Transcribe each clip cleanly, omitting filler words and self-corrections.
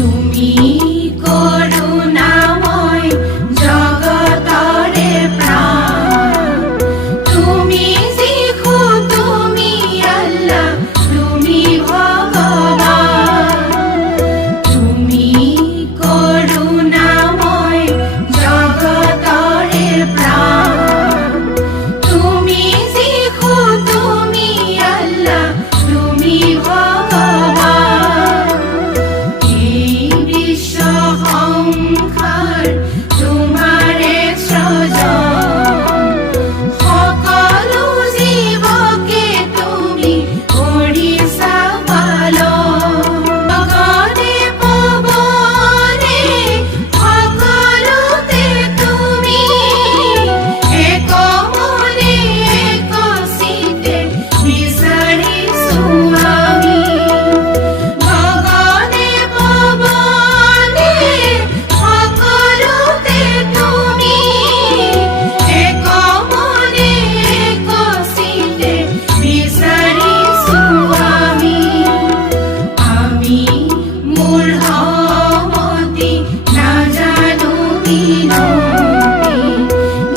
তুমি করুণাময় জগতরে প্রাণ, তুমি যিশু, তুমি আল্লাহ, তুমি ভগবান। তুমি করুণাময় জগতরে প্রাণ, তুমি যিশু, তুমি আল্লাহ, তুমি ভগবান। এই বিশ্ব সংসার তোমাৰে সৃজন, সকলো জীৱকে তুমি কৰিছা পালন। গগনে পৱনে সকলোতে তুমি এক মনে এক চিত্তে বিচাৰিছো আমি। গগনে পৱনে সকলোতে তুমি এক মনে এক চিত্তে বিচাৰিছো আমি। আমি মূঢ়মতি নাজানো বিনতি,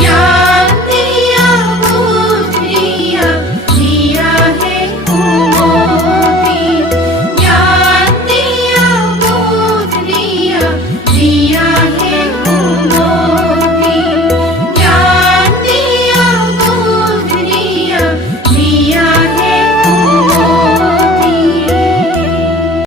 জ্ঞান দিয়া বুদ্ধ দিয়া, দিয়াহে সুমতি। জ্ঞান দিয়া বুদ্ধ দিয়া, দিয়াহে সুমতি।